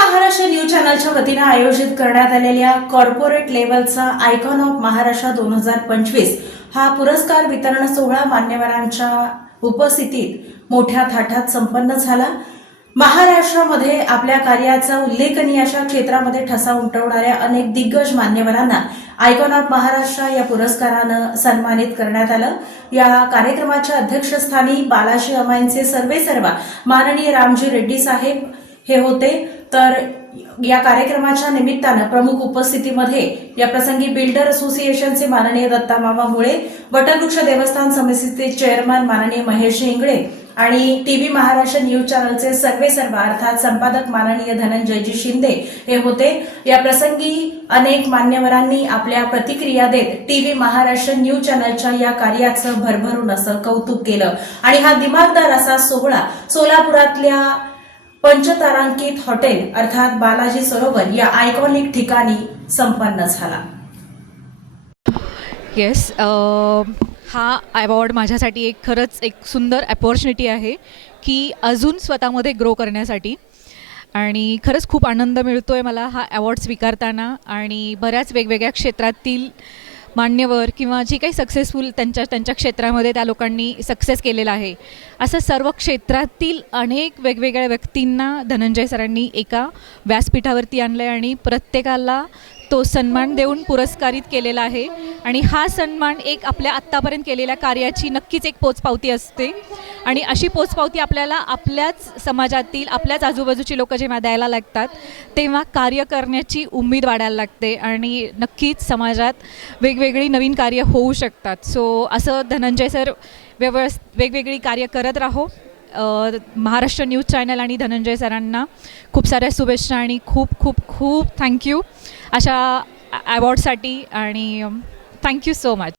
Maharashtra news चॅनलच्या वतीने आयोजित करण्यात आलेल्या कॉर्पोरेट लेव्हलचा आयकॉन ऑफ महाराष्ट्र 2025 हा पुरस्कार वितरण सोहळा मान्यवरांच्या उपस्थितीत मोठ्या थाटात संपन्न झाला। महाराष्ट्रामध्ये आपल्या कार्याचा उल्लेखनीय अशा क्षेत्रामध्ये ठसा उमटवणाऱ्या अनेक दिग्गज मान्यवरांना आयकॉन ऑफ महाराष्ट्र या पुरस्कारानं सन्मानित करण्यात आलं। या कार्यक्रमाच्या अध्यक्षस्थानी बालाजी अमाईंचे सर्वेसर्वा माननीय रामजी रेड्डी साहेब हे होते। तर या कार्यक्रमाच्या निमित्तानं प्रमुख उपस्थितीमध्ये या प्रसंगी बिल्डर असोसिएशनचे माननीय दत्ता मामा मुळे, वटवृक्ष देवस्थान समितीचे चेअरमन माननीय महेश इंगळे आणि टीव्ही महाराष्ट्र न्यूज चॅनलचे सर्वेसर्वा अर्थात संपादक माननीय धनंजयजी शिंदे हे होते। या प्रसंगी अनेक मान्यवरांनी आपल्या प्रतिक्रिया देत टीव्ही महाराष्ट्र न्यूज चॅनलच्या या कार्याचं भरभरून असं कौतुक केलं आणि हा दिमागदार असा सोहळा सोलापुरातल्या पंचतारांकित हॉटेल अर्थात बालाजी सरोवर या आयकॉनिक ठिकाणी संपन्न झाला। येस, हा अवॉर्ड माझ्यासाठी खरंच एक सुंदर अपॉर्च्युनिटी आहे की अजून स्वतःमध्ये ग्रो करण्यासाठी, आणि खरंच खूप आनंद मिळतो आहे मला हा अवॉर्ड स्वीकारताना। आणि बऱ्याच वेगवेगळ्या क्षेत्रातील मान्यवर किंवा जे काही सक्सेसफुल त्यांच्या क्षेत्रामध्ये त्या लोकांनी सक्सेस केलेला आहे, असं सर्व क्षेत्रातील अनेक वेगवेगळ्या व्यक्तींना धनंजय सरांनी एका व्यासपीठावरती आणलं आहे आणि प्रत्येकाला तो सन्मान देऊन पुरस्कारित केलेला आहे। आणि हा सन्मान एक आपल्या आत्तापर्यंत केलेल्या कार्याची नक्कीच एक पोचपावती असते, आणि अशी पोचपावती आपल्याला आपल्याच समाजातील आपल्याच आजूबाजूची लोक जेव्हा द्यायला लागतात तेव्हा कार्य करण्याची उमेद वाढायला लागते आणि नक्कीच समाजात वेगवेगळी नवीन कार्य होऊ शकतात। सो असं धनंजय सर वेगवेगळी कार्य करत राहो। महाराष्ट्र न्यूज चॅनल आणि धनंजय सरांना खूप साऱ्या शुभेच्छा आणि खूप खूप खूप थँक्यू अशा अवॉर्डसाठी, आणि थँक्यू सो मच।